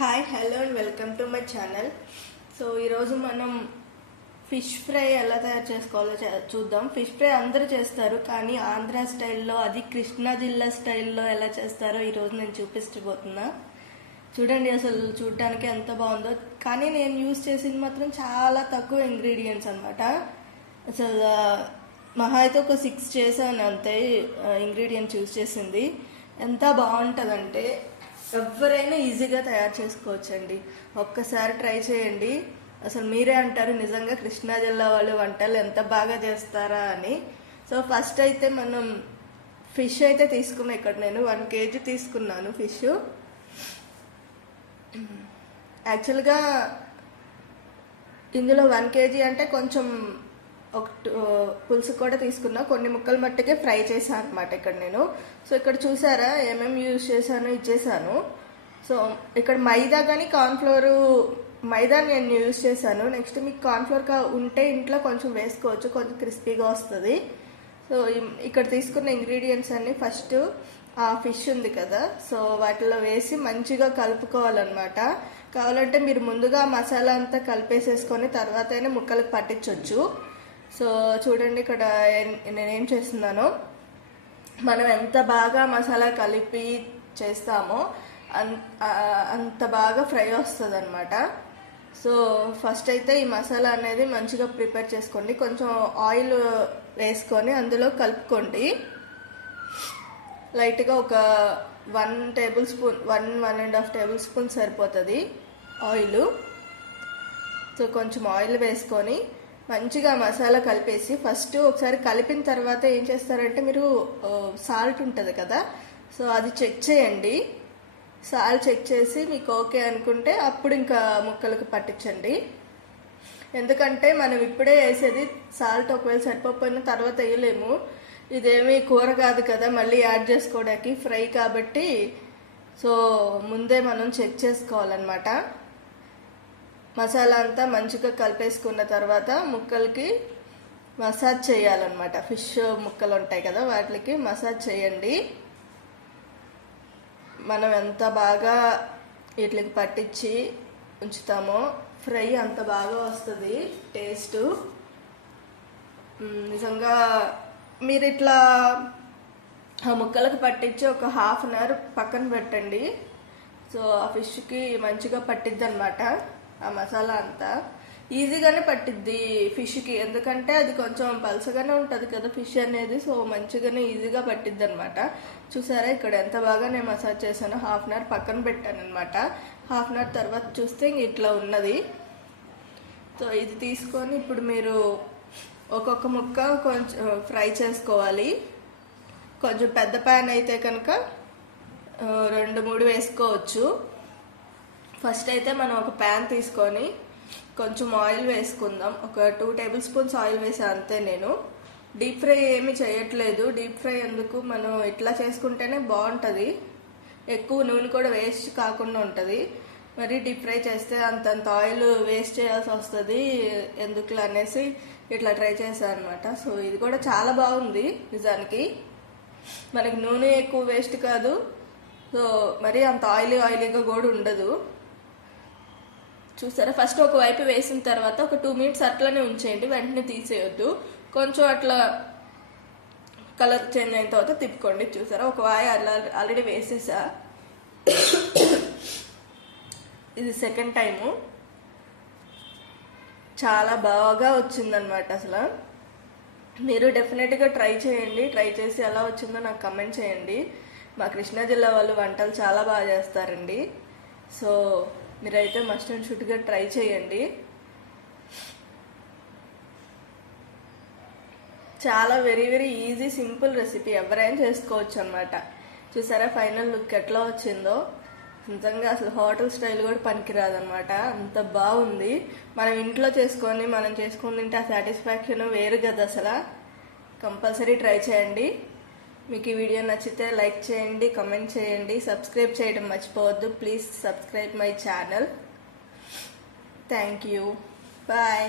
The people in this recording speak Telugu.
Hi hello and welcome to my channel. So ఈరోజు మనం ఫిష్ ఫ్రై ఎలా తయారు చేసుకోవాలో చూద్దాం. ఫిష్ ఫ్రై అందరూ చేస్తారు, కానీ ఆంధ్ర స్టైల్లో, అది కృష్ణా జిల్లా స్టైల్లో ఎలా చేస్తారో ఈరోజు నేను చూపించబోతున్నా. చూడండి, అసలు చూడటానికి ఎంత బాగుందో. కానీ నేను యూజ్ చేసింది మాత్రం చాలా తక్కువ ఇంగ్రీడియంట్స్ అనమాట. అసలు మహా అయితే ఒక 6 చేశాను అంతే ఇంగ్రీడియంట్స్ యూజ్ చేసింది. ఎంత బాగుంటుందంటే ఎవరైనా ఈజీగా తయారు చేసుకోవచ్చండి. ఒక్కసారి ట్రై చేయండి, అసలు మీరే అంటారు నిజంగా కృష్ణా జిల్లా వాళ్ళు వంటలు ఎంత బాగా చేస్తారా అని. సో ఫస్ట్ అయితే మనం ఫిష్ అయితే తీసుకున్నాం. ఇక్కడ నేను 1 kg తీసుకున్నాను ఫిష్. యాక్చువల్గా ఇందులో 1 kg అంటే కొంచెం ఒక పులుసు కూడా తీసుకున్నా, కొన్ని ముక్కలు మట్టుకే ఫ్రై చేశాను అనమాట ఇక్కడ నేను. సో ఇక్కడ చూసారా ఏమేమి యూజ్ చేశాను ఇచ్చేసాను. సో ఇక్కడ మైదా కానీ కార్న్ఫ్లోర్, మైదా నేను యూజ్ చేశాను. నెక్స్ట్ మీకు కార్న్ఫ్లోర్ ఉంటే ఇంట్లో కొంచెం వేసుకోవచ్చు, కొంచెం క్రిస్పీగా వస్తుంది. సో ఇక్కడ తీసుకున్న ఇంగ్రీడియంట్స్ అన్ని ఫస్ట్ ఆ ఫిష్ ఉంది కదా, సో వాటిలో వేసి మంచిగా కలుపుకోవాలన్నమాట. కావాలంటే మీరు ముందుగా మసాలా అంతా కలిపేసేసుకొని తర్వాత అయినా ముక్కలకు పట్టించవచ్చు. సో చూడండి ఇక్కడ నేనేం చేస్తున్నానో, మనం ఎంత బాగా మసాలా కలిపి చేస్తామో అంత బాగా ఫ్రై వస్తుంది అనమాట. సో ఫస్ట్ అయితే ఈ మసాలా అనేది మంచిగా ప్రిపేర్ చేసుకోండి. కొంచెం ఆయిల్ వేసుకొని అందులో కలుపుకోండి. లైట్గా ఒక 1 టేబుల్ స్పూన్, 1.5 టేబుల్ స్పూన్ సరిపోతుంది ఆయిల్. సో కొంచెం ఆయిల్ వేసుకొని మంచిగా మసాలా కలిపేసి ఫస్ట్ ఒకసారి కలిపిన తర్వాత ఏం చేస్తారంటే మీరు సాల్ట్ ఉంటుంది కదా, సో అది చెక్ చేయండి. సాల్ట్ చెక్ చేసి మీకు ఓకే అనుకుంటే అప్పుడు ఇంకా ముక్కలకు పట్టించండి. ఎందుకంటే మనం ఇప్పుడే వేసేది సాల్ట్ ఒకవేళ సరిపోయిన తర్వాత వేయలేము. ఇదేమీ కూర కాదు కదా మళ్ళీ యాడ్ చేసుకోవడానికి, ఫ్రై కాబట్టి. సో ముందే మనం చెక్ చేసుకోవాలన్నమాట. మసాలా అంతా మంచిగా కలిపేసుకున్న తర్వాత ముక్కలకి మసాజ్ చేయాలన్నమాట. ఫిష్ ముక్కలు ఉంటాయి కదా వాటికి మసాజ్ చేయండి. మనం ఎంత బాగా వీటికి పట్టించి ఉంచుతామో ఫ్రై అంత బాగా వస్తుంది టేస్ట్. నిజంగా మీరు ఇట్లా ఆ ముక్కలకు పట్టించి ఒక 1/2 hour పక్కన పెట్టండి. సో ఆ ఫిష్కి మంచిగా పట్టిద్ది అనమాట ఆ మసాలా అంతా. ఈజీగానే పట్టిద్ది ఫిష్కి, ఎందుకంటే అది కొంచెం పలసగానే ఉంటుంది కదా ఫిష్ అనేది. సో మంచిగానే ఈజీగా పట్టిద్ది అనమాట. చూసారా ఇక్కడ ఎంత బాగా నేను మసాజ్ చేశాను. 1/2 hour పక్కన పెట్టాను అనమాట. 1/2 hour తర్వాత చూస్తే ఇట్లా ఉన్నది. సో ఇది తీసుకొని ఇప్పుడు మీరు ఒక్కొక్క ముక్క కొంచెం ఫ్రై చేసుకోవాలి. కొంచెం పెద్ద ప్యాన్ అయితే కనుక 2-3 వేసుకోవచ్చు. ఫస్ట్ అయితే మనం ఒక ప్యాన్ తీసుకొని కొంచెం ఆయిల్ వేసుకుందాం. ఒక 2 టేబుల్ స్పూన్స్ ఆయిల్ వేసాను అంతే. నేను డీప్ ఫ్రై ఏమీ చేయట్లేదు. డీప్ ఫ్రై ఎందుకు, మనం ఇట్లా చేసుకుంటేనే బాగుంటుంది. ఎక్కువ నూనె కూడా వేస్ట్ కాకుండా ఉంటుంది. మరి డీప్ ఫ్రై చేస్తే అంతంత ఆయిల్ వేస్ట్ చేయాల్సి వస్తుంది ఎందుకులా అనేసి ఇట్లా ట్రై చేశాను అనమాట. సో ఇది కూడా చాలా బాగుంది నిజానికి. మనకి నూనె ఎక్కువ వేస్ట్ కాదు, సో మరి అంత ఆయిలీగా కూడా ఉండదు. చూసారా ఫస్ట్ ఒక వైపు వేసిన తర్వాత ఒక 2 minutes అట్లనే ఉంచేయండి, వెంటనే తీసేయొద్దు. కొంచెం అట్లా కలర్ చేంజ్ అయిన తర్వాత తిప్పుకోండి. చూసారా ఒక వాయి ఆల్రెడీ వేసేసా. ఇది సెకండ్ టైము. చాలా బాగా వచ్చిందనమాట. అసలు మీరు డెఫినెట్గా ట్రై చేయండి. ట్రై చేసి ఎలా వచ్చిందో నాకు కమెంట్ చేయండి. మా కృష్ణా జిల్లా వాళ్ళు వంటలు చాలా బాగా చేస్తారండి. సో మీరైతే మస్ట్ అండ్ షుడ్గా ట్రై చేయండి. చాలా వెరీ ఈజీ సింపుల్ రెసిపీ, ఎవరైనా చేసుకోవచ్చు అనమాట. చూసారా ఫైనల్ లుక్ ఎట్లా వచ్చిందో. నిజంగా అసలు హోటల్ స్టైల్ కూడా పనికిరాదనమాట, అంత బాగుంది. మనం ఇంట్లో చేసుకొని తింటే ఆ సాటిస్ఫాక్షన్ వేరు కదా అసలు. కంపల్సరీ ట్రై చేయండి. మీకు ఈ వీడియో నచ్చితే లైక్ చేయండి, కామెంట్ చేయండి, సబ్స్క్రైబ్ చేయడం మర్చిపోవద్దు. Please subscribe my channel. Thank you. Bye.